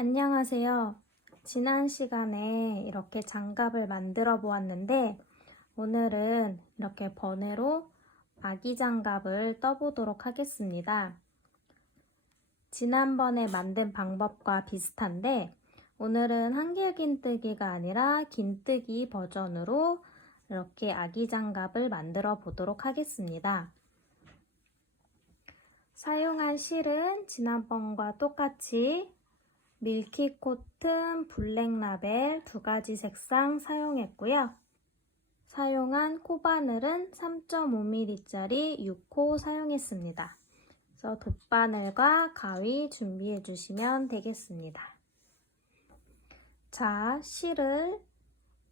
안녕하세요. 지난 시간에 이렇게 장갑을 만들어 보았는데 오늘은 이렇게 번외로 아기 장갑을 떠보도록 하겠습니다. 지난번에 만든 방법과 비슷한데 오늘은 한길 긴뜨기가 아니라 긴뜨기 버전으로 이렇게 아기 장갑을 만들어 보도록 하겠습니다. 사용한 실은 지난번과 똑같이 밀키 코튼, 블랙 라벨 두 가지 색상 사용했고요. 사용한 코바늘은 3.5mm짜리 6호 사용했습니다. 그래서 돗바늘과 가위 준비해 주시면 되겠습니다. 자, 실을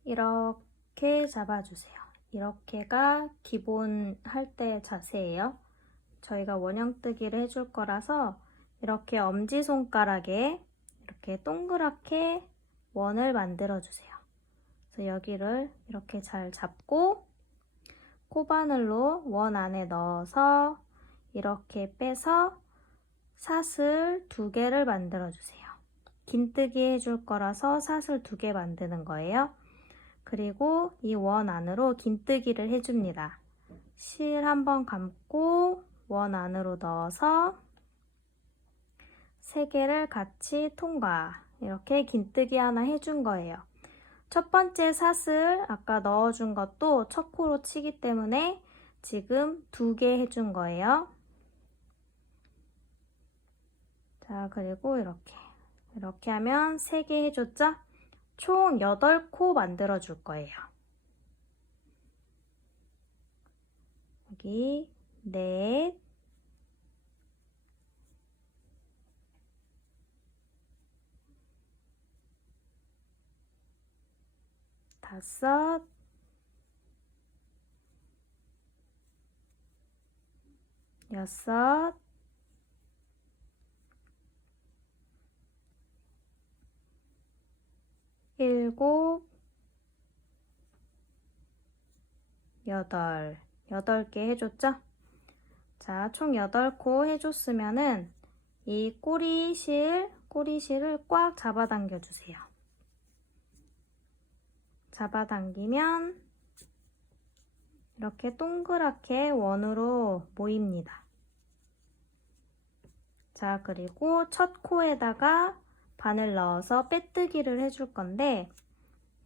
이렇게 잡아주세요. 이렇게가 기본 할 때 자세예요. 저희가 원형뜨기를 해줄 거라서 이렇게 엄지손가락에 이렇게 동그랗게 원을 만들어 주세요. 그래서 여기를 이렇게 잘 잡고 코바늘로 원 안에 넣어서 이렇게 빼서 사슬 2개를 만들어 주세요. 긴뜨기 해줄 거라서 사슬 2개 만드는 거예요. 그리고 이 원 안으로 긴뜨기를 해줍니다. 실 한번 감고 원 안으로 넣어서 3개를 같이 통과. 이렇게 긴뜨기 하나 해준 거예요. 첫 번째 사슬 아까 넣어준 것도 첫 코로 치기 때문에 지금 2개 해준 거예요. 자, 그리고 이렇게 하면 3개 해줬죠? 총 8코 만들어 줄 거예요. 여기 4, 5, 6, 7, 8개 해줬죠? 자, 총 8코 해줬으면은 이 꼬리실을 꽉 잡아당겨 주세요. 잡아당기면 이렇게 동그랗게 원으로 모입니다. 자, 그리고 첫 코에다가 바늘 넣어서 빼뜨기를 해줄 건데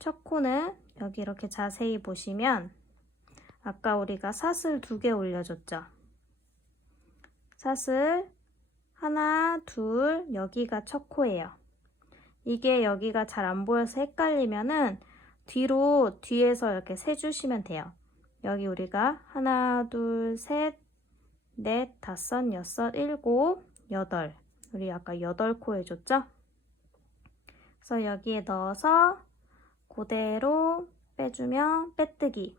첫 코는 여기 이렇게 자세히 보시면 아까 우리가 사슬 2개 올려줬죠? 사슬 하나, 둘, 여기가 첫 코예요. 이게 여기가 잘 안 보여서 헷갈리면은 뒤에서 이렇게 세주시면 돼요. 여기 우리가 하나, 둘, 셋, 넷, 다섯, 여섯, 일곱, 여덟. 우리 아까 8코 해줬죠? 그래서 여기에 넣어서 그대로 빼주면 빼뜨기.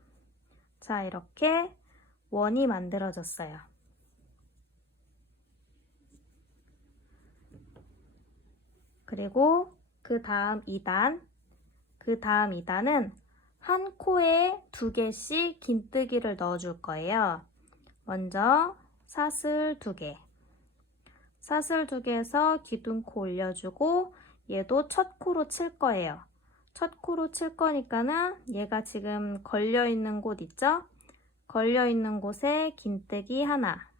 자, 이렇게 원이 만들어졌어요. 그리고 그 다음 2단은 한 코에 2개씩 긴뜨기를 넣어줄 거예요. 먼저 사슬 2개. 사슬 2개에서 기둥코 올려주고 얘도 첫 코로 칠 거예요. 첫 코로 칠 거니까는 얘가 지금 걸려있는 곳 있죠? 걸려있는 곳에 긴뜨기 하나.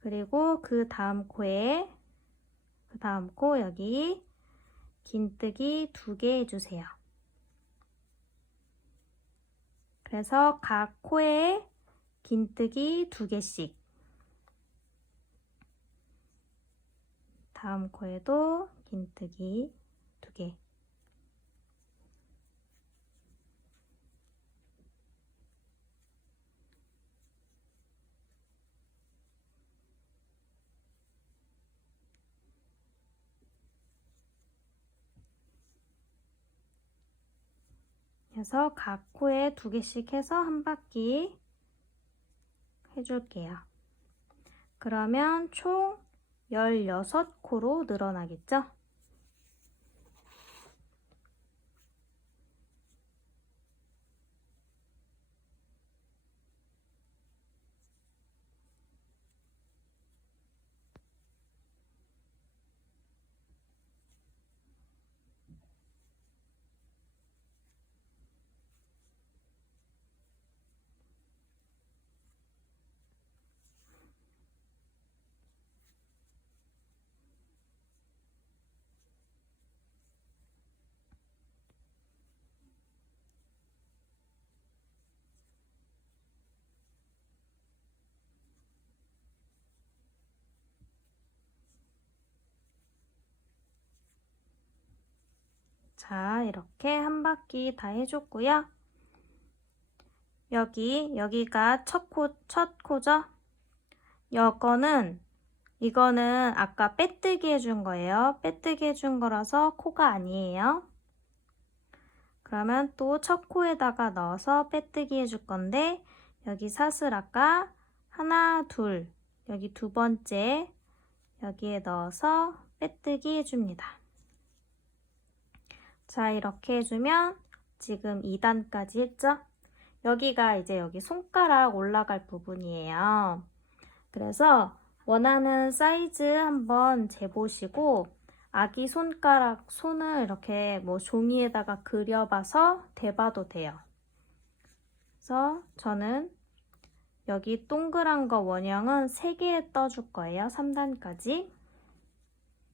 그리고 그 다음 코 여기 긴뜨기 2개 해주세요. 그래서 각 코에 긴뜨기 2개씩. 다음 코에도 긴뜨기 2개. 그래서 각 코에 2개씩 해서 한 바퀴 해줄게요. 그러면 총 16코로 늘어나겠죠? 자, 이렇게 한 바퀴 다 해줬고요. 여기가 첫 코죠? 이거는 아까 빼뜨기 해준 거예요. 빼뜨기 해준 거라서 코가 아니에요. 그러면 또 첫 코에다가 넣어서 빼뜨기 해줄 건데, 여기 사슬 아까 하나, 둘, 여기 두 번째 여기에 넣어서 빼뜨기 해줍니다. 자, 이렇게 해주면 지금 2단까지 했죠? 여기가 이제 여기 손가락 올라갈 부분이에요. 그래서 원하는 사이즈 한번 재보시고 아기 손을 이렇게 뭐 종이에다가 그려봐서 대봐도 돼요. 그래서 저는 여기 동그란 거 원형은 3개 떠줄 거예요. 3단까지.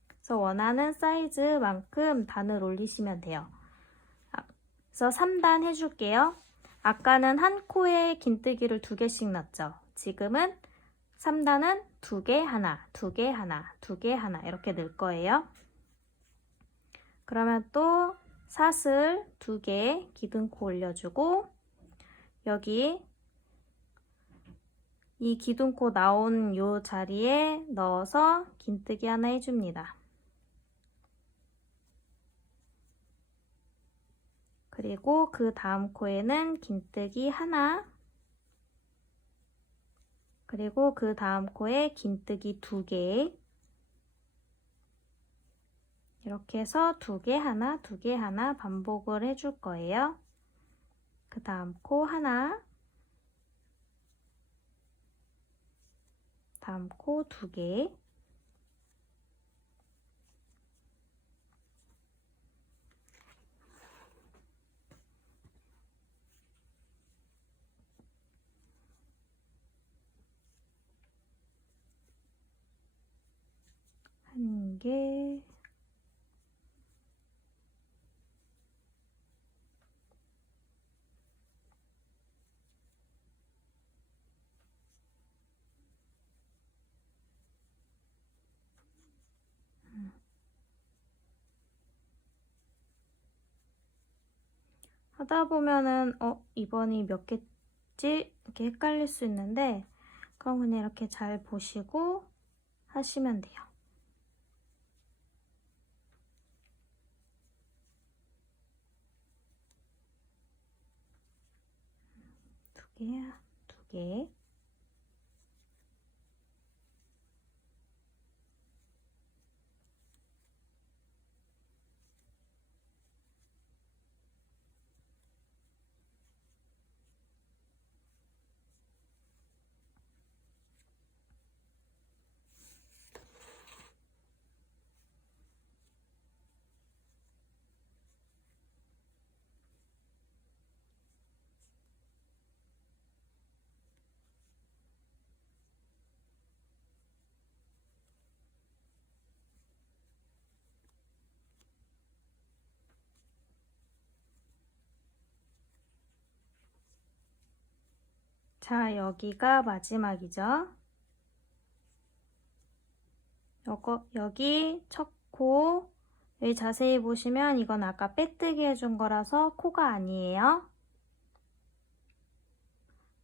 그래서 원하는 사이즈만큼 단을 올리시면 돼요. 그래서 3단 해줄게요. 아까는 한 코에 긴뜨기를 2개씩 넣었죠. 지금은 3단은 2개 하나, 2개 하나, 2개 하나 이렇게 넣을 거예요. 그러면 또 사슬 2개 기둥코 올려주고 여기 이 기둥코 나온 요 자리에 넣어서 긴뜨기 하나 해줍니다. 그리고 그 다음 코에는 긴뜨기 하나, 그리고 그 다음 코에 긴뜨기 2개, 이렇게 해서 2개 하나, 2개 하나 반복을 해줄 거예요. 그 다음 코 하나, 다음 코 2개, 한 개, 하다 보면은 이번이 몇 개지? 이렇게 헷갈릴 수 있는데 그럼 그냥 이렇게 잘 보시고 하시면 돼요. 2개, 2개. 자, 여기가 마지막이죠. 여기 첫 코, 여기 자세히 보시면 이건 아까 빼뜨기 해준 거라서 코가 아니에요.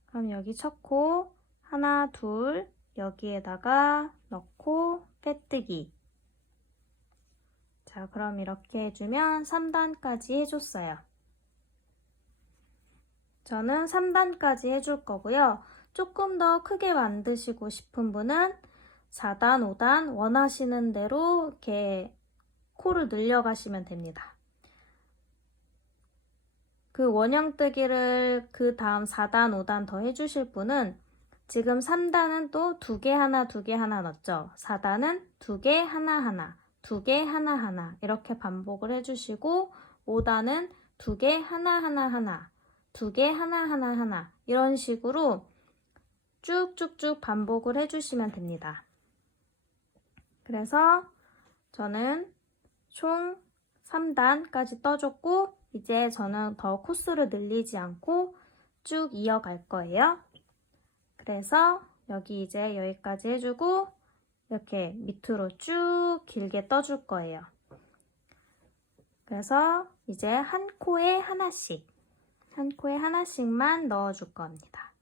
그럼 여기 첫 코, 하나, 둘, 여기에다가 넣고 빼뜨기. 자, 그럼 이렇게 해주면 3단까지 해줬어요. 저는 3단까지 해줄 거고요. 조금 더 크게 만드시고 싶은 분은 4단, 5단 원하시는 대로 이렇게 코를 늘려가시면 됩니다. 그 원형뜨기를 그 다음 4단, 5단 더 해주실 분은 지금 3단은 또 2개 하나, 2개 하나 넣었죠. 4단은 2개 하나 하나, 2개 하나 하나 이렇게 반복을 해주시고 5단은 2개 하나 하나 하나, 2개 하나 하나 하나 이런 식으로 쭉쭉쭉 반복을 해주시면 됩니다. 그래서 저는 총 3단까지 떠줬고 이제 저는 더 코스를 늘리지 않고 쭉 이어갈 거예요. 그래서 여기 이제 여기까지 해주고 이렇게 밑으로 쭉 길게 떠줄 거예요. 그래서 이제 한 코에 하나씩만 넣어줄 겁니다.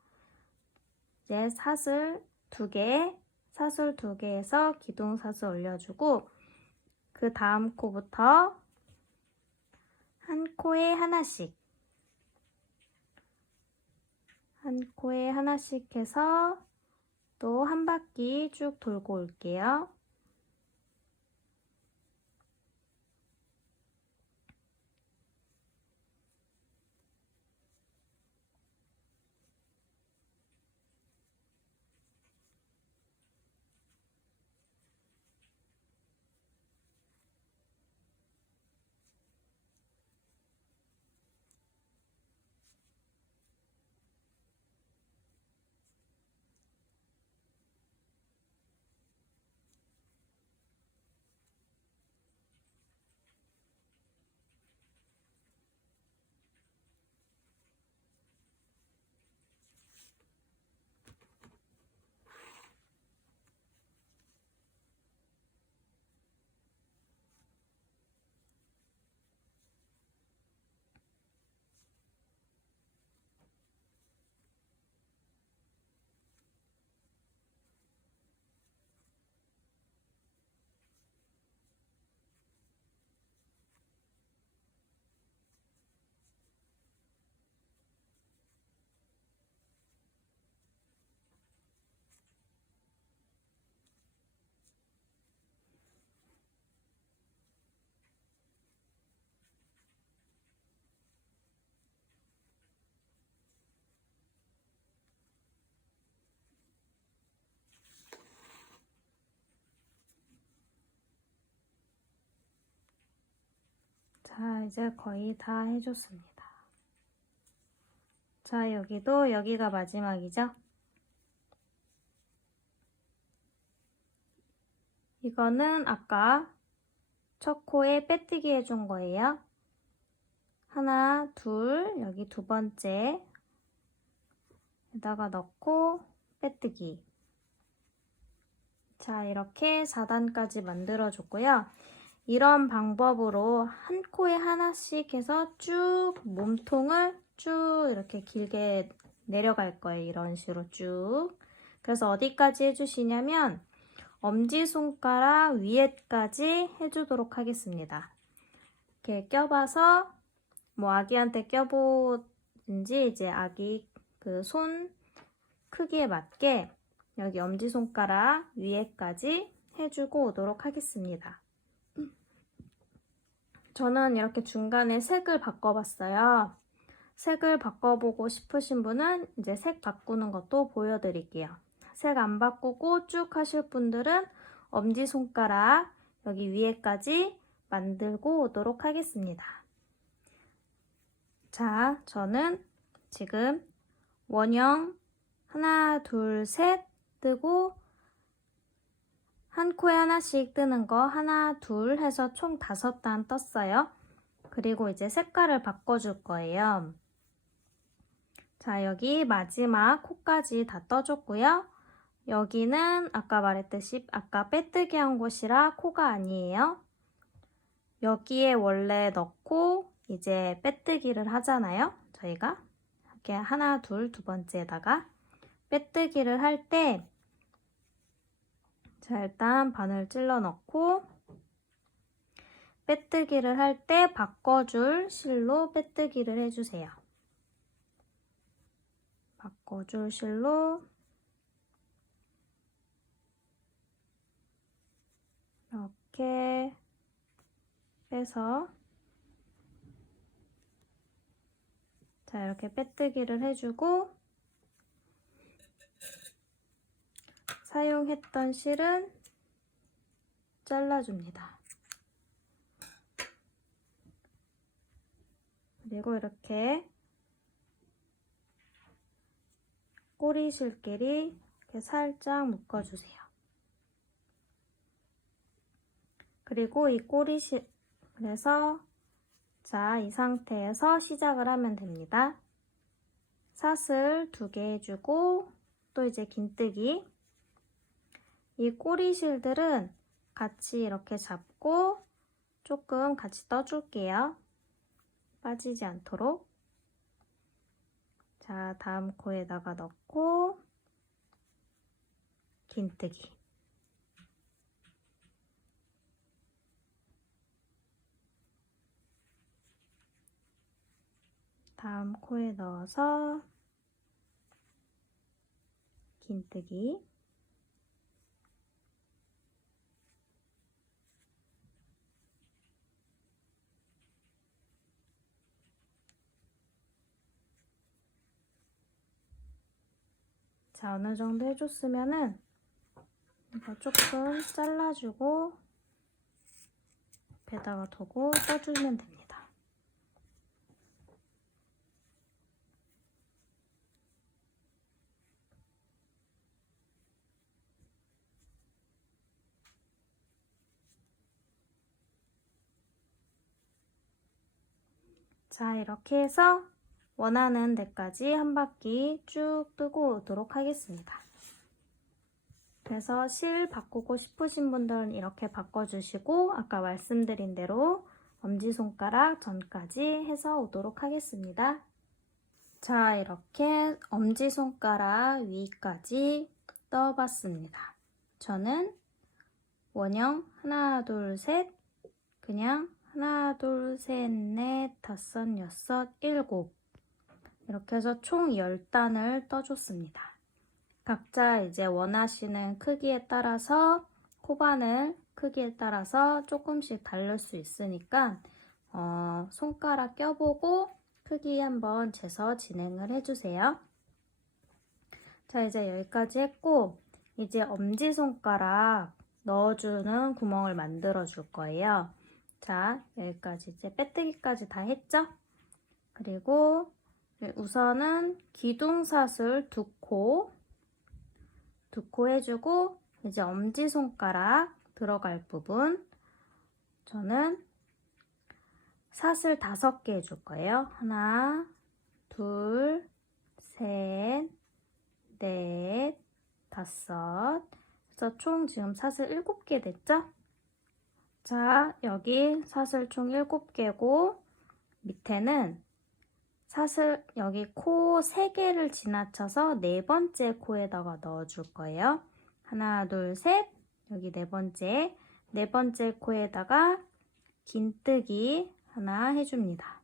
이제 사슬 2개에서 기둥사슬 올려주고 그 다음 코부터 한 코에 하나씩 해서 또 한 바퀴 쭉 돌고 올게요. 자, 이제 거의 다 해줬습니다. 자, 여기가 마지막이죠? 이거는 아까 첫 코에 빼뜨기 해준 거예요. 하나, 둘, 여기 두 번째 에다가 넣고 빼뜨기. 자, 이렇게 4단까지 만들어 줬고요. 이런 방법으로 한 코에 하나씩 해서 쭉 몸통을 쭉 이렇게 길게 내려갈 거예요. 이런 식으로 쭉. 그래서 어디까지 해주시냐면 엄지손가락 위에까지 해주도록 하겠습니다. 이렇게 껴봐서 뭐 아기한테 껴보든지 이제 아기 그 손 크기에 맞게 여기 엄지손가락 위에까지 해주고 오도록 하겠습니다. 저는 이렇게 중간에 색을 바꿔봤어요. 색을 바꿔보고 싶으신 분은 이제 색 바꾸는 것도 보여드릴게요. 색 안 바꾸고 쭉 하실 분들은 엄지손가락 여기 위에까지 만들고 오도록 하겠습니다. 자, 저는 지금 원형 하나, 둘, 셋 뜨고 한 코에 하나씩 뜨는 거 하나, 둘 해서 총 5단 떴어요. 그리고 이제 색깔을 바꿔줄 거예요. 자, 여기 마지막 코까지 다 떠줬고요. 여기는 아까 말했듯이 아까 빼뜨기 한 곳이라 코가 아니에요. 여기에 원래 넣고 이제 빼뜨기를 하잖아요. 저희가 이렇게 하나, 둘, 두 번째에다가 빼뜨기를 할 때 자, 일단 바늘 찔러 넣고 빼뜨기를 할 때 바꿔줄 실로 빼뜨기를 해주세요. 바꿔줄 실로 이렇게 빼서 자, 이렇게 빼뜨기를 해주고 사용했던 실은 잘라줍니다. 그리고 이렇게 꼬리 실끼리 이렇게 살짝 묶어주세요. 그리고 이 꼬리 그래서 자, 이 상태에서 시작을 하면 됩니다. 사슬 2개 해주고 또 이제 긴뜨기. 이 꼬리 실들은 같이 이렇게 잡고 조금 같이 떠줄게요. 빠지지 않도록. 자, 다음 코에다가 넣고 긴뜨기. 다음 코에 넣어서 긴뜨기. 자, 어느 정도 해줬으면은 이거 조금 잘라주고 배다가 두고 떠주면 됩니다. 자, 이렇게 해서 원하는 데까지 한 바퀴 쭉 뜨고 오도록 하겠습니다. 그래서 실 바꾸고 싶으신 분들은 이렇게 바꿔주시고 아까 말씀드린 대로 엄지손가락 전까지 해서 오도록 하겠습니다. 자, 이렇게 엄지손가락 위까지 떠봤습니다. 저는 원형 하나, 둘, 셋, 그냥 하나, 둘, 셋, 넷, 다섯, 여섯, 일곱 이렇게 해서 총 10단을 떠줬습니다. 각자 이제 원하시는 크기에 따라서 코바늘 크기에 따라서 조금씩 다를 수 있으니까 손가락 껴보고 크기 한번 재서 진행을 해주세요. 자, 이제 여기까지 했고 이제 엄지손가락 넣어주는 구멍을 만들어 줄 거예요. 자, 여기까지 이제 빼뜨기까지 다 했죠? 그리고 우선은 기둥사슬 2코 해주고 이제 엄지손가락 들어갈 부분 저는 사슬 5개 해줄 거예요. 하나, 둘, 셋, 넷, 다섯. 그래서 총 지금 사슬 7개 됐죠? 자, 여기 사슬 총 7개고 밑에는 사슬 여기 코 3개를 지나쳐서 4번째 코에다가 넣어줄 거예요. 하나, 둘, 셋. 여기 4번째. 4번째 코에다가 긴뜨기 하나 해줍니다.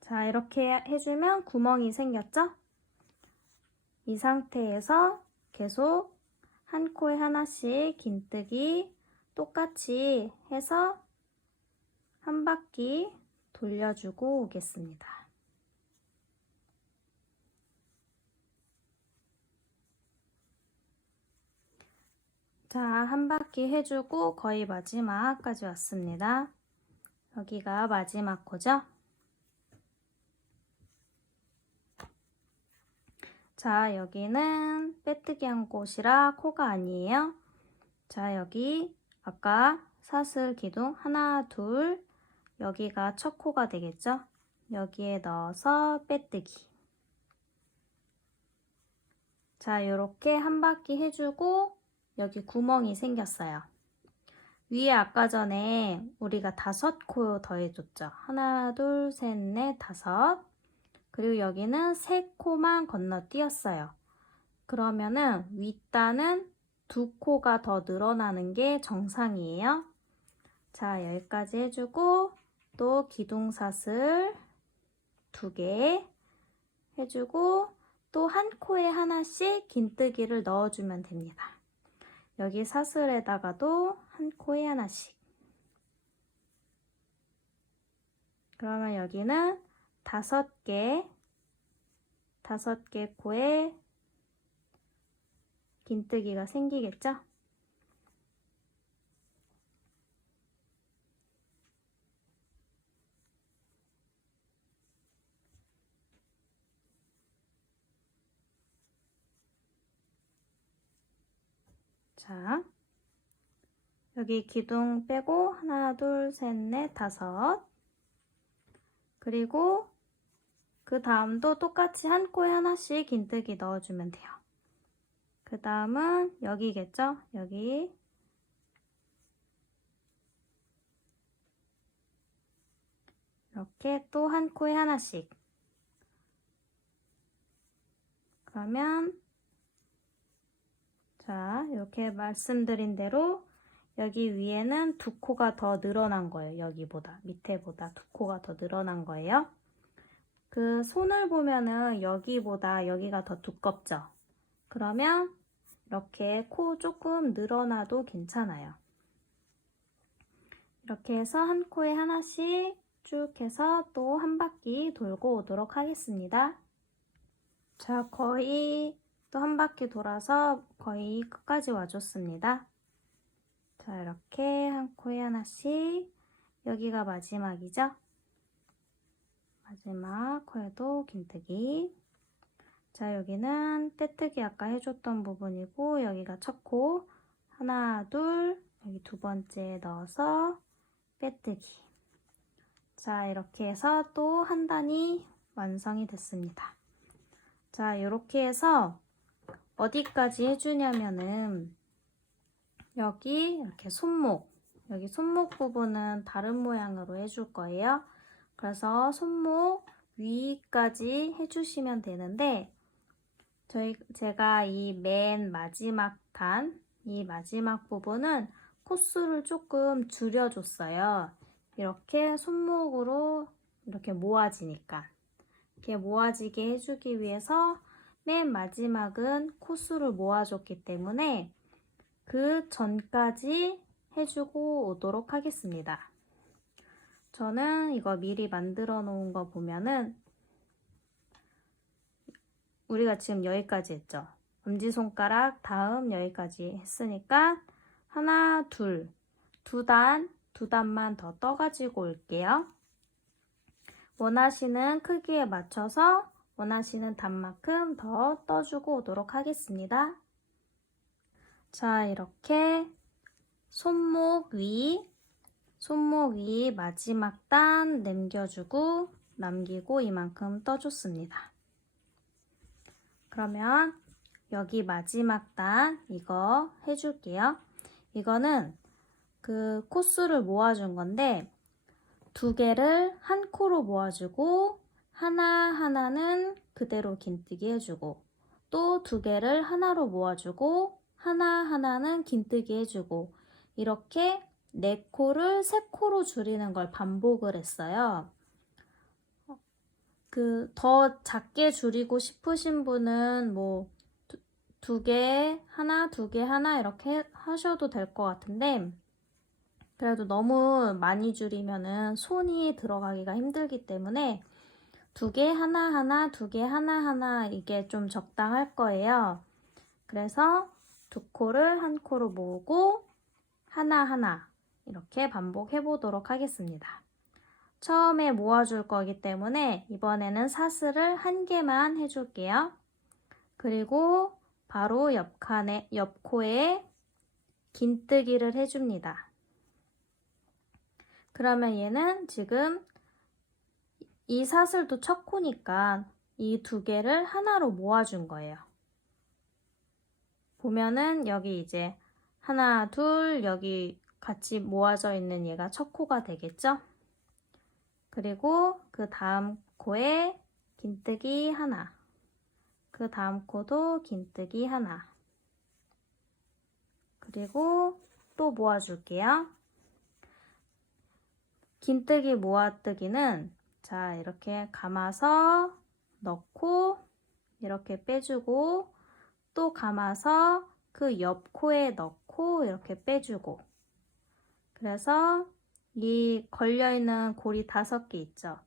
자, 이렇게 해주면 구멍이 생겼죠? 이 상태에서 계속 한 코에 하나씩 긴뜨기 똑같이 해서 한 바퀴 돌려주고 오겠습니다. 자, 한 바퀴 해주고 거의 마지막까지 왔습니다. 여기가 마지막 코죠? 자, 여기는 빼뜨기 한 곳이라 코가 아니에요. 자, 여기 아까 사슬 기둥 하나, 둘, 여기가 첫 코가 되겠죠? 여기에 넣어서 빼뜨기. 자, 이렇게 한 바퀴 해주고 여기 구멍이 생겼어요. 위에 아까 전에 우리가 5코 더해줬죠? 하나, 둘, 셋, 넷, 5. 그리고 여기는 3코만 건너뛰었어요. 그러면은 윗단은 2코가 더 늘어나는 게 정상이에요. 자, 여기까지 해주고 또 기둥사슬 2개 해주고 또 한 코에 하나씩 긴뜨기를 넣어주면 됩니다. 여기 사슬에다가도 한 코에 하나씩. 그러면 여기는 5개 코에 긴뜨기가 생기겠죠? 자, 여기 기둥 빼고 하나, 둘, 셋, 넷, 5. 그리고 그 다음도 똑같이 한 코에 하나씩 긴뜨기 넣어주면 돼요. 그 다음은 여기겠죠? 여기 이렇게 또 한 코에 하나씩. 그러면 자, 이렇게 말씀드린 대로 여기 위에는 두 코가 더 늘어난 거예요. 여기보다, 밑에보다 두 코가 더 늘어난 거예요. 그 손을 보면은 여기보다 여기가 더 두껍죠? 그러면 이렇게 코 조금 늘어나도 괜찮아요. 이렇게 해서 한 코에 하나씩 쭉 해서 또 한 바퀴 돌고 오도록 하겠습니다. 자, 거의 또 한 바퀴 돌아서 거의 끝까지 와줬습니다. 자, 이렇게 한 코에 하나씩. 여기가 마지막이죠? 마지막 코에도 긴뜨기. 자, 여기는 빼뜨기 아까 해줬던 부분이고, 여기가 첫 코. 하나, 둘, 여기 두 번째 넣어서 빼뜨기. 자, 이렇게 해서 또 한 단이 완성이 됐습니다. 자, 이렇게 해서 어디까지 해주냐면은 여기 이렇게 손목, 여기 손목 부분은 다른 모양으로 해줄 거예요. 그래서 손목 위까지 해주시면 되는데 제가 이 맨 마지막 단, 이 마지막 부분은 코수를 조금 줄여줬어요. 이렇게 손목으로 이렇게 모아지니까. 이렇게 모아지게 해주기 위해서 맨 마지막은 코수를 모아줬기 때문에 그 전까지 해주고 오도록 하겠습니다. 저는 이거 미리 만들어 놓은 거 보면은 우리가 지금 여기까지 했죠. 엄지손가락 다음 여기까지 했으니까 하나, 둘, 두 단만 더 떠가지고 올게요. 원하시는 크기에 맞춰서 원하시는 단만큼 더 떠주고 오도록 하겠습니다. 자, 이렇게 손목 위 마지막 단 남겨주고 남기고 이만큼 떠줬습니다. 그러면 여기 마지막 단 이거 해줄게요. 이거는 그 코수를 모아준 건데 두 개를 한 코로 모아주고 하나하나는 그대로 긴뜨기 해주고 또 두 개를 하나로 모아주고 하나하나는 긴뜨기 해주고 이렇게 네 코를 세 코로 줄이는 걸 반복을 했어요. 더 작게 줄이고 싶으신 분은 뭐 두 개 하나 두 개 하나 이렇게 하셔도 될 것 같은데 그래도 너무 많이 줄이면은 손이 들어가기가 힘들기 때문에 두 개 하나하나 두 개 하나하나 이게 좀 적당할 거예요. 그래서 두 코를 한 코로 모으고 하나하나 이렇게 반복해 보도록 하겠습니다. 처음에 모아줄 거기 때문에 이번에는 사슬을 한 개만 해줄게요. 그리고 바로 옆 코에 긴뜨기를 해줍니다. 그러면 얘는 지금 이 사슬도 첫 코니까 이 두 개를 하나로 모아준 거예요. 보면은 여기 이제 하나, 둘 여기 같이 모아져 있는 얘가 첫 코가 되겠죠? 그리고 그 다음 코에 긴뜨기 하나, 그 다음 코도 긴뜨기 하나, 그리고 또 모아줄게요. 긴뜨기 모아뜨기는 자 이렇게 감아서 넣고 이렇게 빼주고 또 감아서 그 옆 코에 넣고 이렇게 빼주고 그래서 이 걸려있는 고리 5개 있죠.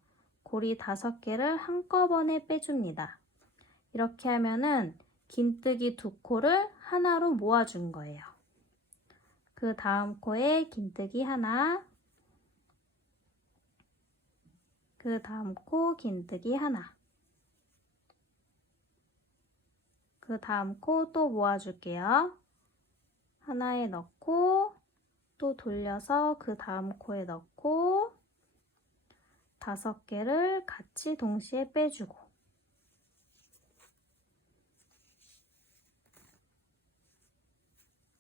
고리 5개를 한꺼번에 빼줍니다. 이렇게 하면은 긴뜨기 두 코를 하나로 모아준 거예요. 그 다음 코에 긴뜨기 하나, 그 다음 코 긴뜨기 하나, 그 다음 코 또 모아줄게요. 하나에 넣고 또 돌려서 그 다음 코에 넣고 5개를 같이 동시에 빼주고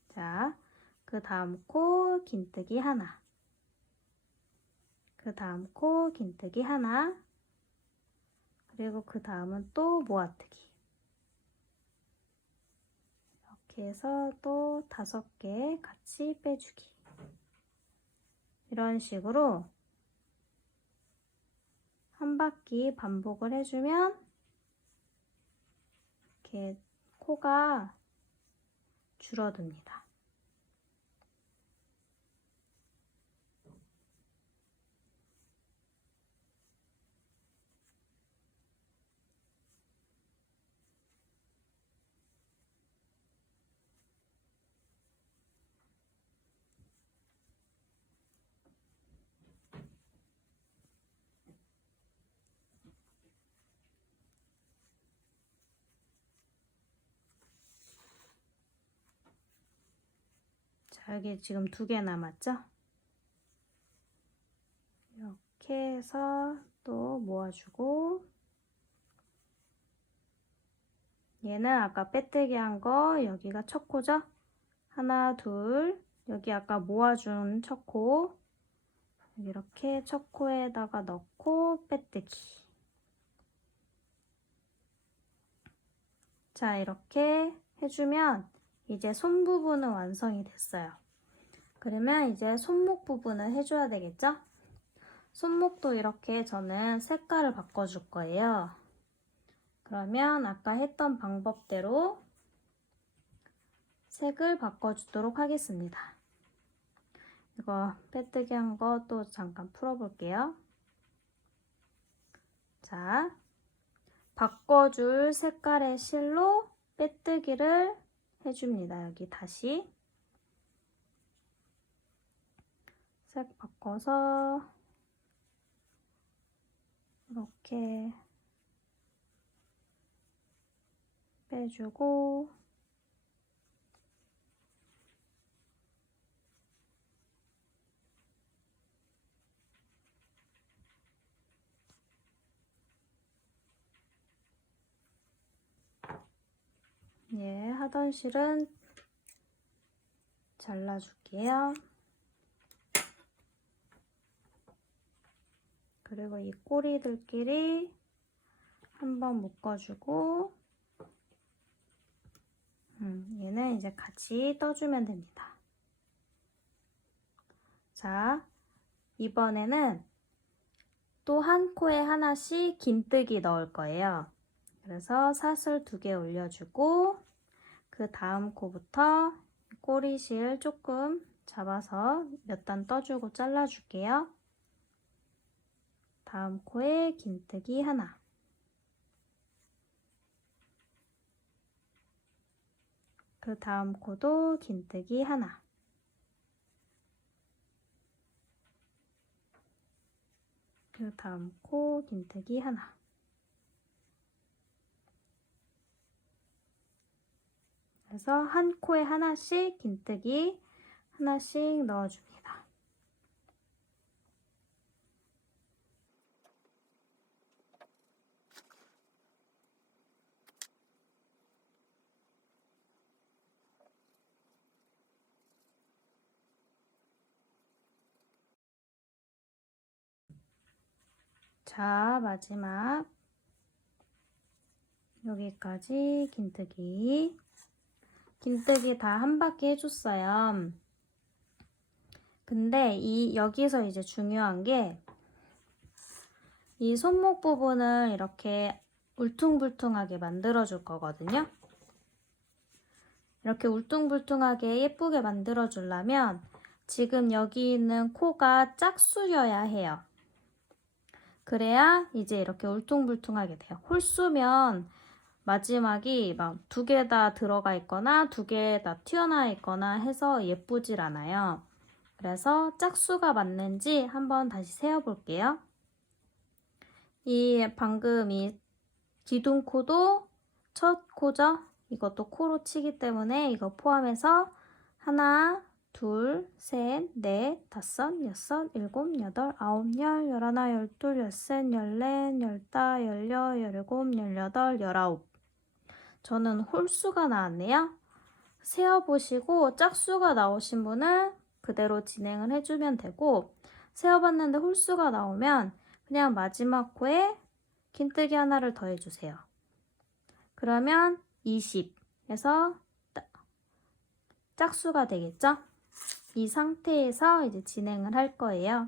자, 그 다음 코 긴뜨기 하나, 그 그 다음 코 긴뜨기 하나, 그리고 그 다음은 또 모아뜨기. 이렇게 해서 또 5개 같이 빼주기. 이런 식으로 한 바퀴 반복을 해주면 이렇게 코가 줄어듭니다. 자, 여기 지금 2개 남았죠? 이렇게 해서 또 모아주고, 얘는 아까 빼뜨기 한 거 여기가 첫 코죠? 하나, 둘, 여기 아까 모아준 첫 코, 이렇게 첫 코에다가 넣고 빼뜨기. 자, 이렇게 해주면 이제 손 부분은 완성이 됐어요. 그러면 이제 손목 부분을 해줘야 되겠죠? 손목도 이렇게 저는 색깔을 바꿔줄 거예요. 그러면 아까 했던 방법대로 색을 바꿔주도록 하겠습니다. 이거 빼뜨기 한 거 또 잠깐 풀어볼게요. 자, 바꿔줄 색깔의 실로 빼뜨기를 해줍니다. 여기 다시 색 바꿔서 이렇게 빼주고, 예, 하던 실은 잘라줄게요. 그리고 이 꼬리들끼리 한번 묶어주고, 얘는 이제 같이 떠주면 됩니다. 자, 이번에는 또 한 코에 하나씩 긴뜨기 넣을 거예요. 그래서 사슬 2개 올려주고, 그 다음 코부터 꼬리실 조금 잡아서 몇 단 떠주고 잘라줄게요. 다음 코에 긴뜨기 하나, 그 다음 코도 긴뜨기 하나, 그 다음 코 긴뜨기 하나. 그래서 한 코에 하나씩 긴뜨기 하나씩 넣어줍니다. 자, 마지막 여기까지 긴뜨기 다 한 바퀴 해줬어요. 근데 여기서 이제 중요한 게 이 손목 부분을 이렇게 울퉁불퉁하게 만들어 줄 거거든요. 이렇게 울퉁불퉁하게 예쁘게 만들어 주려면 지금 여기 있는 코가 짝수여야 해요. 그래야 이제 이렇게 울퉁불퉁하게 돼요. 홀수면 마지막이 막 2개 다 들어가 있거나 2개 다 튀어나와 있거나 해서 예쁘질 않아요. 그래서 짝수가 맞는지 한번 다시 세어볼게요. 방금 이 기둥코도 첫 코죠? 이것도 코로 치기 때문에 이거 포함해서 하나, 둘, 셋, 넷, 다섯, 여섯, 일곱, 여덟, 아홉, 열, 열하나, 열둘, 열셋, 열넷, 열다, 열여, 열일곱, 열여덟, 열아홉. 저는 홀수가 나왔네요. 세어보시고 짝수가 나오신 분은 그대로 진행을 해주면 되고, 세어봤는데 홀수가 나오면 그냥 마지막 코에 긴뜨기 하나를 더 해주세요. 그러면 20에서 짝수가 되겠죠? 이 상태에서 이제 진행을 할 거예요.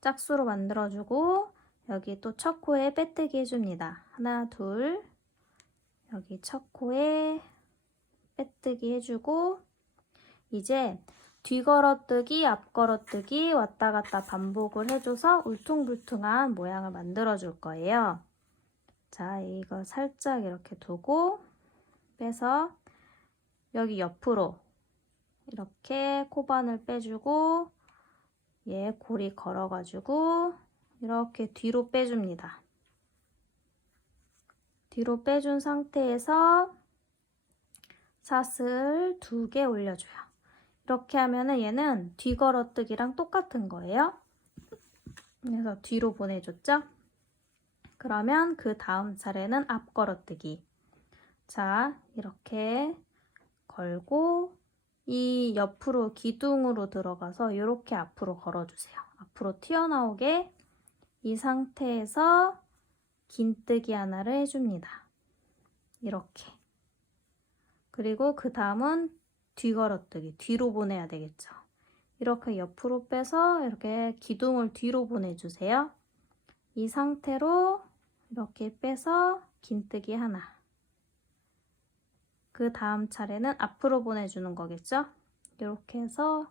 짝수로 만들어주고 여기 또 첫 코에 빼뜨기 해줍니다. 하나, 둘, 여기 첫 코에 빼뜨기 해주고 이제 뒤걸어뜨기, 앞걸어뜨기 왔다 갔다 반복을 해줘서 울퉁불퉁한 모양을 만들어 줄 거예요. 자, 이거 살짝 이렇게 두고 빼서 여기 옆으로 이렇게 코반을 빼주고 얘 고리 걸어가지고 이렇게 뒤로 빼줍니다. 뒤로 빼준 상태에서 사슬 2개 올려줘요. 이렇게 하면은 얘는 뒤걸어뜨기랑 똑같은 거예요. 그래서 뒤로 보내줬죠? 그러면 그 다음 차례는 앞걸어뜨기. 자, 이렇게 걸고 이 옆으로 기둥으로 들어가서 이렇게 앞으로 걸어주세요. 앞으로 튀어나오게 이 상태에서 긴뜨기 하나를 해줍니다. 이렇게. 그리고 그 다음은 뒤걸어뜨기. 뒤로 보내야 되겠죠. 이렇게 옆으로 빼서 이렇게 기둥을 뒤로 보내주세요. 이 상태로 이렇게 빼서 긴뜨기 하나. 그 다음 차례는 앞으로 보내주는 거겠죠? 이렇게 해서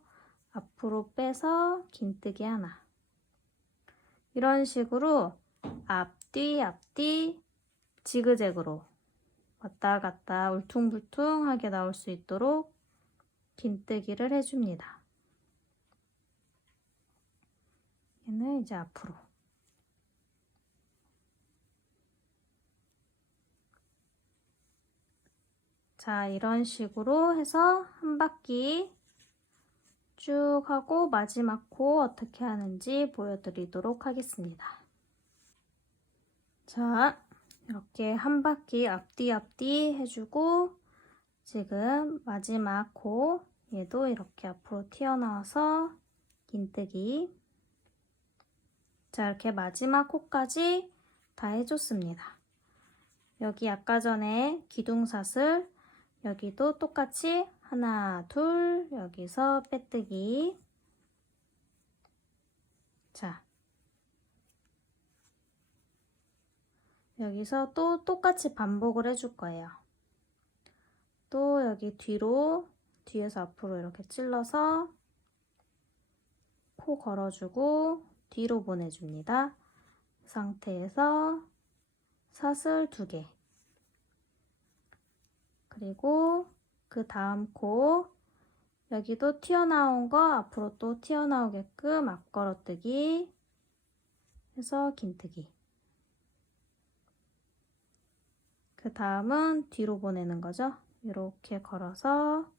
앞으로 빼서 긴뜨기 하나. 이런 식으로 앞뒤 앞뒤 지그재그로 왔다 갔다 울퉁불퉁하게 나올 수 있도록 긴뜨기를 해줍니다. 얘는 이제 앞으로. 자, 이런 식으로 해서 한 바퀴 쭉 하고 마지막 코 어떻게 하는지 보여드리도록 하겠습니다. 자, 이렇게 한 바퀴 앞뒤 해주고 지금 마지막 코 얘도 이렇게 앞으로 튀어나와서 긴뜨기. 자, 이렇게 마지막 코까지 다 해줬습니다. 여기 아까 전에 기둥사슬 여기도 똑같이 하나, 둘, 여기서 빼뜨기. 자, 여기서 또 똑같이 반복을 해줄 거예요. 또 여기 뒤에서 앞으로 이렇게 찔러서 코 걸어주고 뒤로 보내줍니다. 이 상태에서 사슬 2개. 그리고 그 다음 코 여기도 튀어나온 거 앞으로 또 튀어나오게끔 앞걸어뜨기 해서 긴뜨기. 그 다음은 뒤로 보내는 거죠. 이렇게 걸어서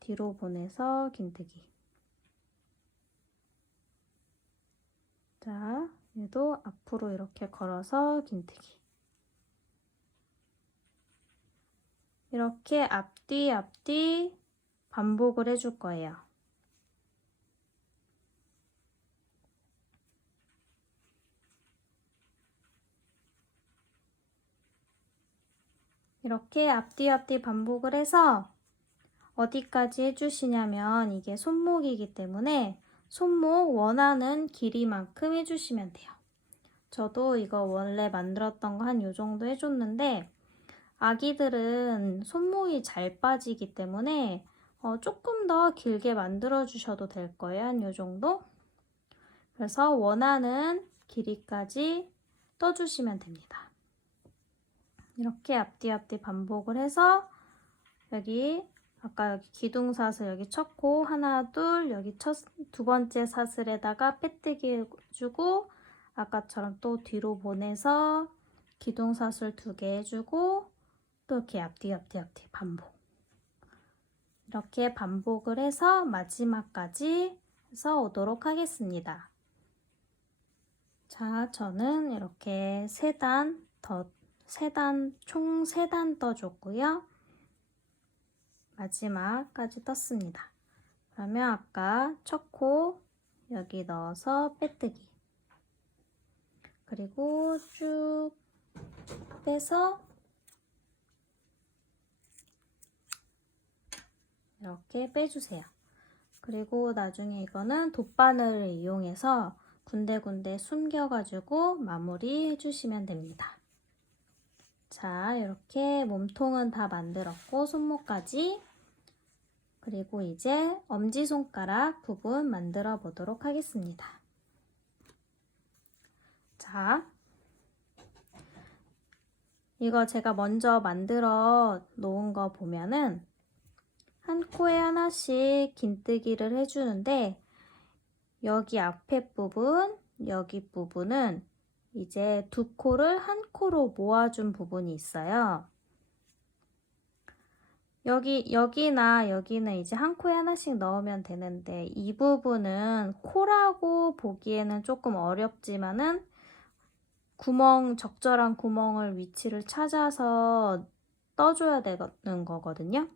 뒤로 보내서 긴뜨기. 자, 얘도 앞으로 이렇게 걸어서 긴뜨기. 이렇게 앞뒤 반복을 해줄 거예요. 이렇게 앞뒤 반복을 해서 어디까지 해주시냐면 이게 손목이기 때문에 손목 원하는 길이만큼 해주시면 돼요. 저도 이거 원래 만들었던 거 한 요 정도 해줬는데 아기들은 손목이 잘 빠지기 때문에 조금 더 길게 만들어 주셔도 될 거예요. 한 요 정도. 그래서 원하는 길이까지 떠주시면 됩니다. 이렇게 앞뒤 반복을 해서 여기 아까 여기 기둥사슬 여기 첫 코 하나 둘 여기 두 번째 사슬에다가 빼뜨기 해주고 아까처럼 또 뒤로 보내서 기둥사슬 2개 해주고 또 이렇게 앞뒤 반복. 이렇게 반복을 해서 마지막까지 해서 오도록 하겠습니다. 자, 저는 이렇게 총 3단 떠줬고요. 마지막까지 떴습니다. 그러면 아까 첫 코 여기 넣어서 빼뜨기. 그리고 쭉 빼서 이렇게 빼주세요. 그리고 나중에 이거는 돗바늘을 이용해서 군데군데 숨겨가지고 마무리 해주시면 됩니다. 자, 이렇게 몸통은 다 만들었고 손목까지. 그리고 이제 엄지손가락 부분 만들어 보도록 하겠습니다. 자, 이거 제가 먼저 만들어 놓은 거 보면은 한 코에 하나씩 긴뜨기를 해주는데 여기 앞에 부분, 여기 부분은 이제 두 코를 한 코로 모아준 부분이 있어요. 여기는 이제 한 코에 하나씩 넣으면 되는데 이 부분은 코라고 보기에는 조금 어렵지만은 적절한 구멍을 위치를 찾아서 떠줘야 되는 거거든요.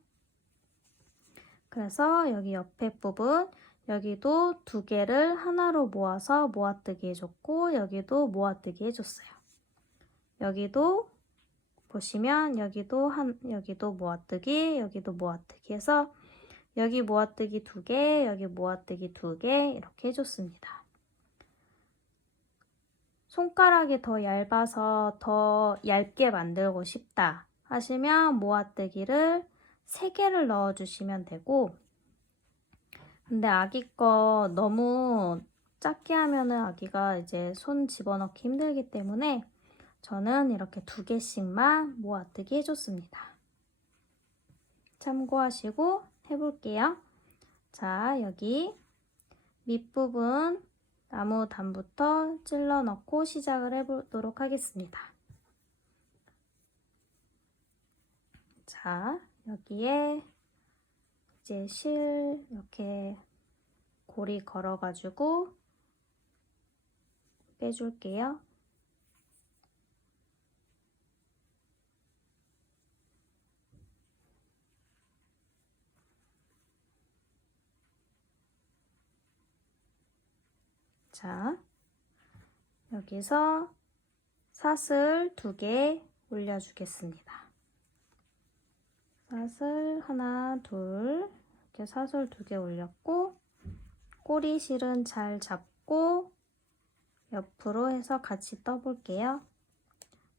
그래서 여기 옆에 부분, 여기도 두 개를 하나로 모아서 모아뜨기 해줬고 여기도 모아뜨기 해줬어요. 여기도 보시면 여기도 모아뜨기, 여기도 모아뜨기 해서 여기 모아뜨기 두 개, 여기 모아뜨기 두 개 이렇게 해줬습니다. 손가락이 더 얇아서 더 얇게 만들고 싶다 하시면 모아뜨기를 3개를 넣어주시면 되고, 근데 아기 거 너무 작게 하면은 아기가 이제 손 집어넣기 힘들기 때문에 저는 이렇게 2개씩만 모아뜨기 해줬습니다. 참고하시고 해볼게요. 자, 여기 밑부분 나무 단부터 찔러 넣고 시작을 해보도록 하겠습니다. 자, 여기에 이제 실 이렇게 고리 걸어가지고 빼줄게요. 자, 여기서 사슬 2개 올려주겠습니다. 사슬 하나, 둘 이렇게 사슬 2개 올렸고 꼬리실은 잘 잡고 옆으로 해서 같이 떠볼게요.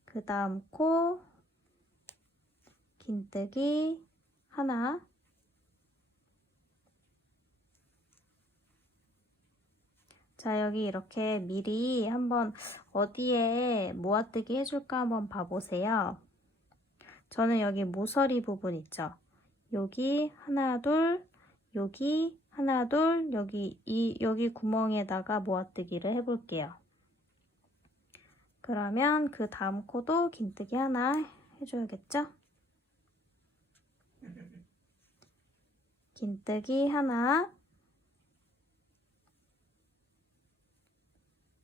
그 다음 코 긴뜨기 하나, 자, 여기 이렇게 미리 한번 어디에 모아뜨기 해줄까 한번 봐보세요. 저는 여기 모서리 부분 있죠. 여기 하나, 둘, 여기 하나, 둘, 여기 구멍에다가 모아뜨기를 해볼게요. 그러면 그 다음 코도 긴뜨기 하나 해줘야겠죠? 긴뜨기 하나,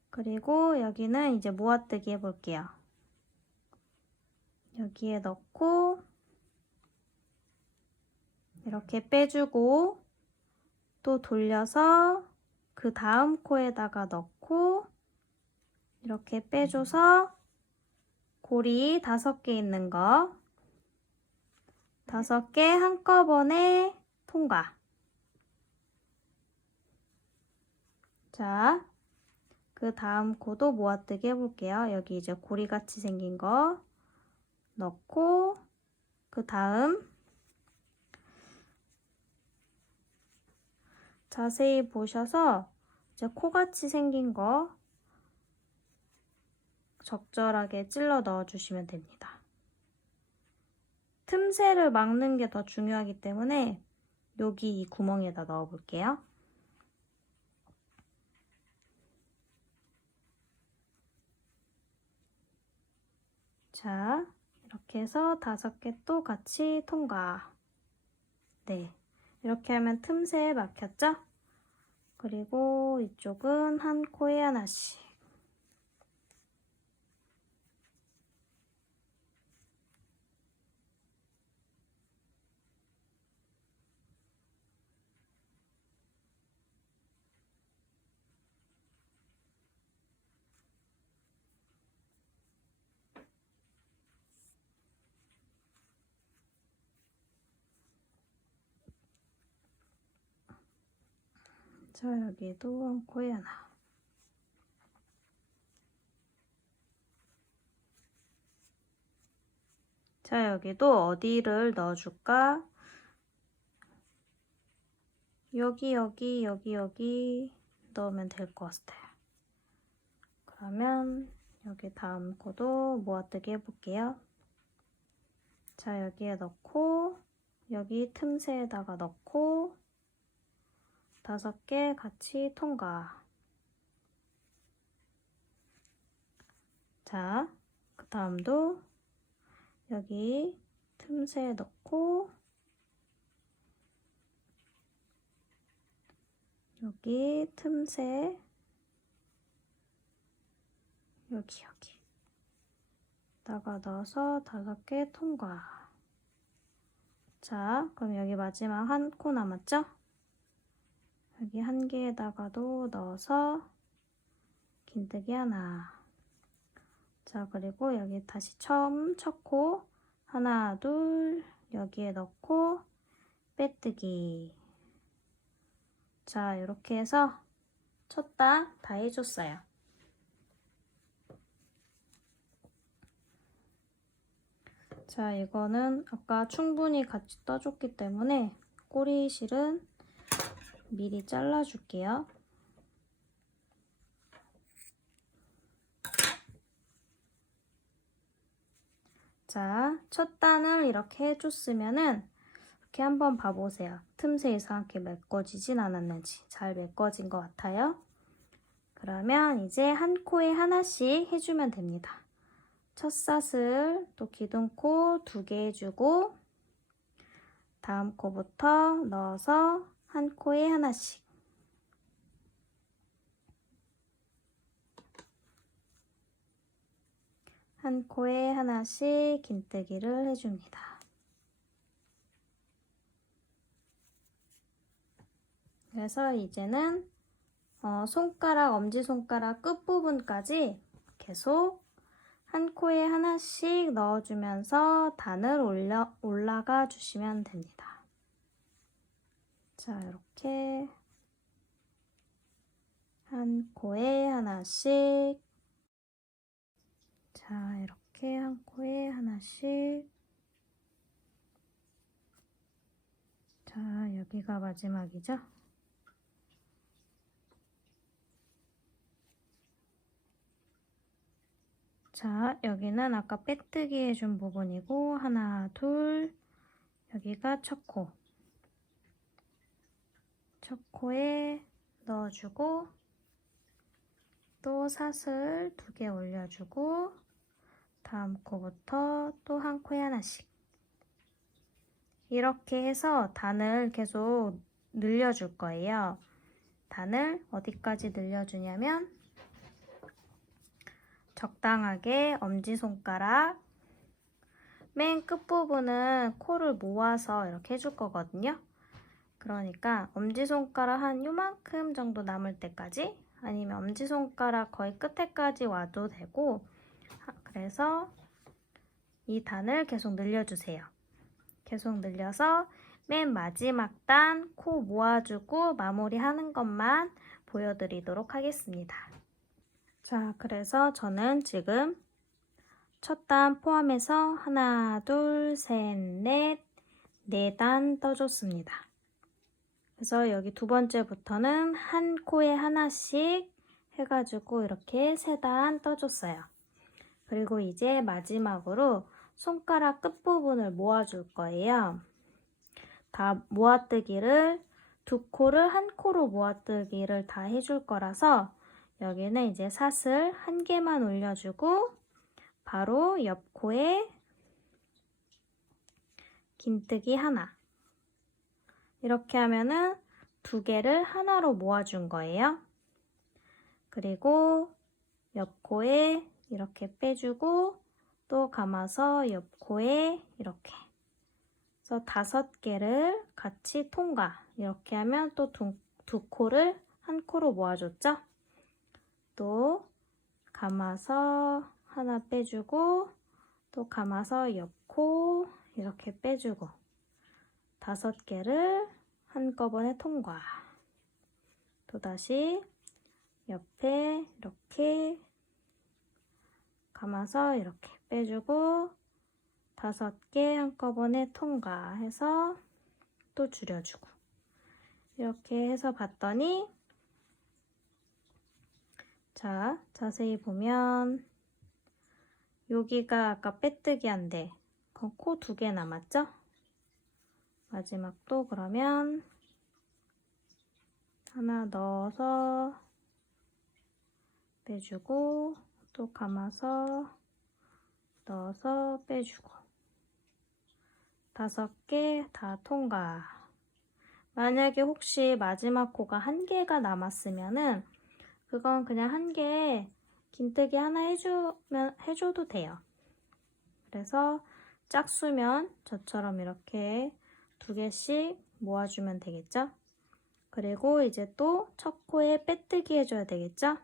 그리고 여기는 이제 모아뜨기 해볼게요. 여기에 넣고 이렇게 빼주고 또 돌려서 그 다음 코에다가 넣고 이렇게 빼줘서 고리 5개 있는 거 5개 한꺼번에 통과. 자, 그 다음 코도 모아뜨기 해볼게요. 여기 이제 고리같이 생긴 거 넣고 그 다음 자세히 보셔서 이제 코같이 생긴 거 적절하게 찔러 넣어주시면 됩니다. 틈새를 막는 게 더 중요하기 때문에 여기 이 구멍에다 넣어볼게요. 자, 이렇게 해서 5개 또 같이 통과. 네, 이렇게 하면 틈새에 막혔죠? 그리고 이쪽은 한 코에 하나씩. 자, 여기도 한 코에 하나. 자, 여기도 어디를 넣어줄까? 여기 넣으면 될 것 같아요. 그러면 여기 다음 코도 모아뜨기 해볼게요. 자, 여기에 넣고 여기 틈새에다가 넣고 5개 같이 통과. 자, 그 다음도 여기 틈새에 넣고 여기 틈새 여기다가 넣어서 5개 통과. 자, 그럼 여기 마지막 한 코 남았죠? 여기 1개에다가도 넣어서 긴뜨기 하나. 자, 그리고 여기 다시 처음 첫 코 하나, 둘 여기에 넣고 빼뜨기. 자, 이렇게 해서 첫 단 다 해줬어요. 자, 이거는 아까 충분히 같이 떠줬기 때문에 꼬리실은 미리 잘라줄게요. 자, 첫 단을 이렇게 해줬으면은 이렇게 한번 봐보세요. 틈새 이상하게 메꿔지진 않았는지. 잘 메꿔진 것 같아요. 그러면 이제 한 코에 하나씩 해주면 됩니다. 첫 사슬, 또 기둥코 2개 해주고 다음 코부터 넣어서 한 코에 하나씩. 한 코에 하나씩 긴뜨기를 해줍니다. 그래서 이제는 손가락, 엄지손가락 끝부분까지 계속 한 코에 하나씩 넣어주면서 단을 올라가 주시면 됩니다. 자, 이렇게 한 코에 하나씩. 자, 이렇게 한 코에 하나씩. 자, 여기가 마지막이죠? 자, 여기는 아까 빼뜨기 해준 부분이고 하나, 둘, 여기가 첫 코. 첫 코에 넣어주고 또 사슬 2개 올려주고 다음 코부터 또 한 코에 하나씩. 이렇게 해서 단을 계속 늘려줄 거예요. 단을 어디까지 늘려주냐면 적당하게 엄지손가락 맨 끝부분은 코를 모아서 이렇게 해줄 거거든요. 그러니까 엄지손가락 한 요만큼 정도 남을 때까지, 아니면 엄지손가락 거의 끝에까지 와도 되고, 그래서 이 단을 계속 늘려주세요. 계속 늘려서 맨 마지막 단 코 모아주고 마무리하는 것만 보여드리도록 하겠습니다. 자, 그래서 저는 지금 첫 단 포함해서 하나, 둘, 셋, 넷, 4단 떠줬습니다. 그래서 여기 두 번째부터는 한 코에 하나씩 해가지고 이렇게 3단 떠줬어요. 그리고 이제 마지막으로 손가락 끝부분을 모아줄 거예요. 다 모아뜨기를 2코를 한 코로 모아뜨기를 다 해줄 거라서 여기는 이제 사슬 1개만 올려주고 바로 옆 코에 긴뜨기 하나. 이렇게 하면은 2개를 하나로 모아준 거예요. 그리고 옆 코에 이렇게 빼주고 또 감아서 옆 코에 이렇게. 그래서 5개를 같이 통과. 이렇게 하면 또 2코를 한 코로 모아줬죠. 또 감아서 하나 빼주고 또 감아서 옆 코 이렇게 빼주고 5개를 한꺼번에 통과. 또다시 옆에 이렇게 감아서 이렇게 빼주고 5개 한꺼번에 통과해서 또 줄여주고 이렇게 해서 봤더니 자, 자세히 보면 여기가 아까 빼뜨기 한데 코 2개 남았죠? 마지막도 그러면 하나 넣어서 빼주고 또 감아서 넣어서 빼주고 5개 다 통과. 만약에 혹시 마지막 코가 1개가 남았으면은 그건 그냥 1개 긴뜨기 하나 해줘도 돼요. 그래서 짝수면 저처럼 이렇게 2개씩 모아주면 되겠죠? 그리고 이제 또 첫 코에 빼뜨기 해줘야 되겠죠?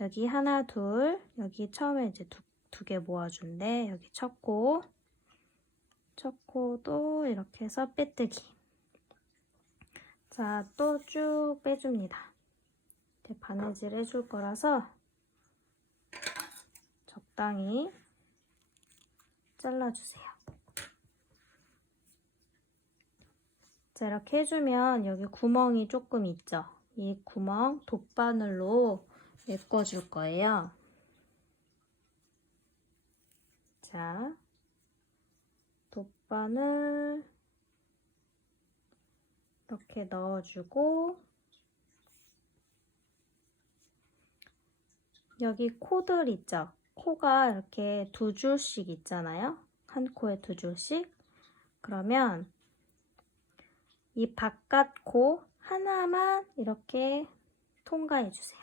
여기 하나, 둘, 여기 처음에 이제 두 개 모아준대. 여기 첫 코도 이렇게 해서 빼뜨기. 자, 또 쭉 빼줍니다. 이렇게 바느질 해줄 거라서 적당히 잘라주세요. 자, 이렇게 해주면 여기 구멍이 조금 있죠? 이 구멍 돗바늘로 메꿔줄 거예요. 자, 돗바늘 이렇게 넣어주고 여기 코들 있죠? 코가 이렇게 2줄씩 있잖아요? 한 코에 2줄씩. 그러면 이 바깥 코 하나만 이렇게 통과해 주세요.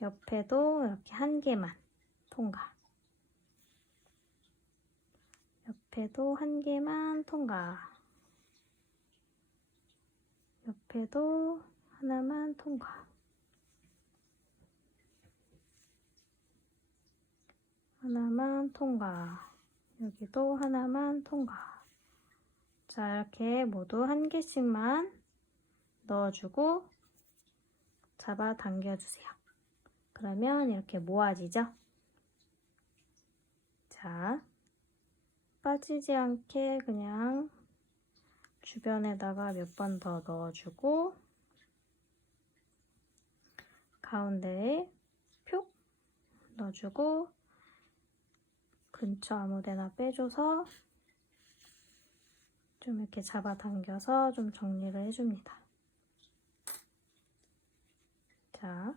옆에도 이렇게 1개만 통과. 옆에도 1개만 통과. 옆에도 하나만 통과. 하나만 통과. 여기도 하나만 통과. 자, 이렇게 모두 1개씩만 넣어주고 잡아 당겨주세요. 그러면 이렇게 모아지죠? 자, 빠지지 않게 그냥 주변에다가 몇 번 더 넣어주고 가운데에 표 넣어주고 근처 아무데나 빼줘서 좀 이렇게 잡아당겨서 좀 정리를 해줍니다. 자,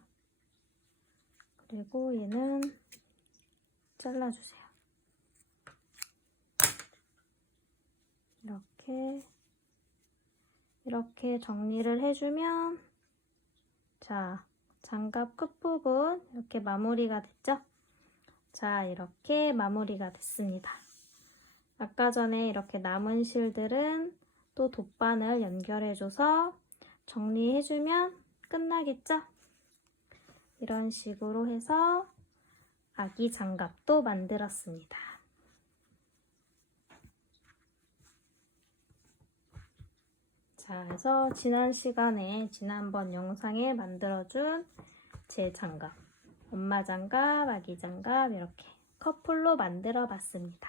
그리고 얘는 잘라주세요. 이렇게 정리를 해주면 자, 장갑 끝부분 이렇게 마무리가 됐죠? 자, 이렇게 마무리가 됐습니다. 아까 전에 이렇게 남은 실들은 또 돗바늘 연결해줘서 정리해주면 끝나겠죠? 이런 식으로 해서 아기 장갑도 만들었습니다. 자, 그래서 지난번 영상에 만들어준 제 장갑, 엄마 장갑, 아기 장갑 이렇게 커플로 만들어 봤습니다.